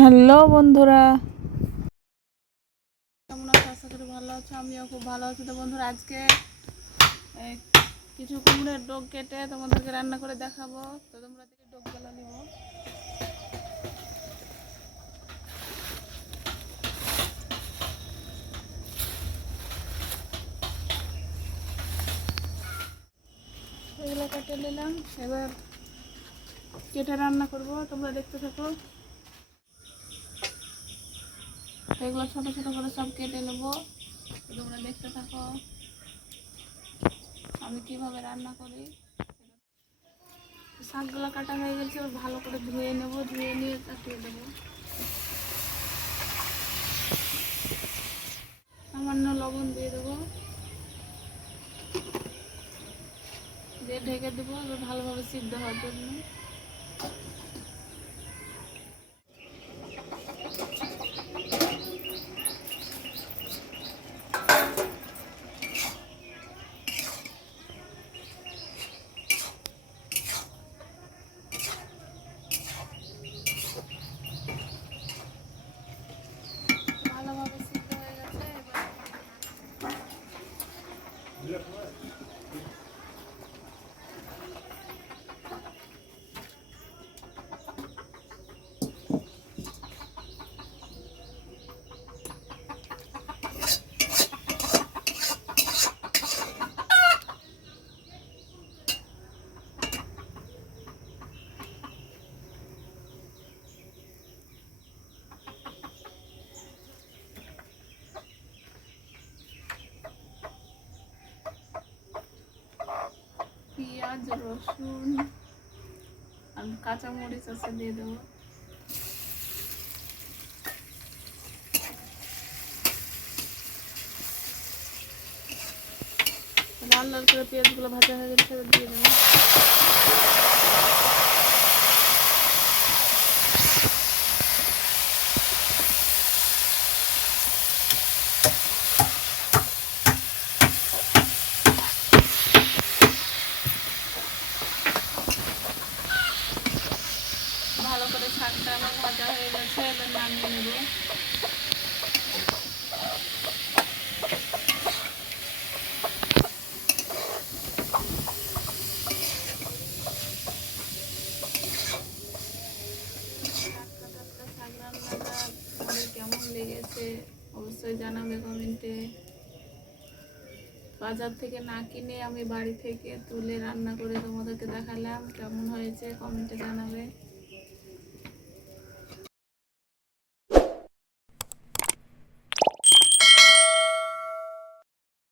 Hello বন্ধুরা, কেমন আছো? আশা করি ভালো আছো। আমিও খুব ভালো আছি। তো বন্ধুরা, আজকে এই কিছু কুমড়োর ডোক কেটে তোমাদেরকে রান্না করে দেখাবো। তো তোমরা দেখে ডোকগুলো নিব। এগুলো কেটে নিলাম, এবার কেটে রান্না করব। তোমরা দেখতে থাকো। এগুলো ছোট ছোট করে সব কেটে নেবো। তোমরা দেখতে থাকো আমি কিভাবে রান্না করি। শাকগুলো কাটা হয়ে গেছে, এবার ভালো করে ধুয়ে নেব। ধুয়ে নিয়ে কাটিয়ে দেবো। সামান্য লবণ দিয়ে দেবো, দিয়ে ঢেকে দেবো এবার ভালোভাবে সিদ্ধ হওয়ার জন্য। ভালোভাবে সিদ্ধ হয়ে গেছে, এবার পেঁয়াজ, রসুন আর কাঁচামরিচ আছে, দিয়ে দেবো। লাল লাল করে পেঁয়াজগুলো ভাজা হয়ে গেছে, এবার দিয়ে দেবো। ভালো করে শাকটা আমার ভাজা হয়ে গেছে, এবার নামিয়ে নেব। টাটকা টাটকা শাক রান্নাটা তোমাদের কেমন লেগেছে অবশ্যই জানাবে কমেন্টে। বাজার থেকে না কিনে আমি বাড়ি থেকে তুলে রান্না করে তোমাদেরকে দেখালাম, কেমন হয়েছে কমেন্টে জানাবে।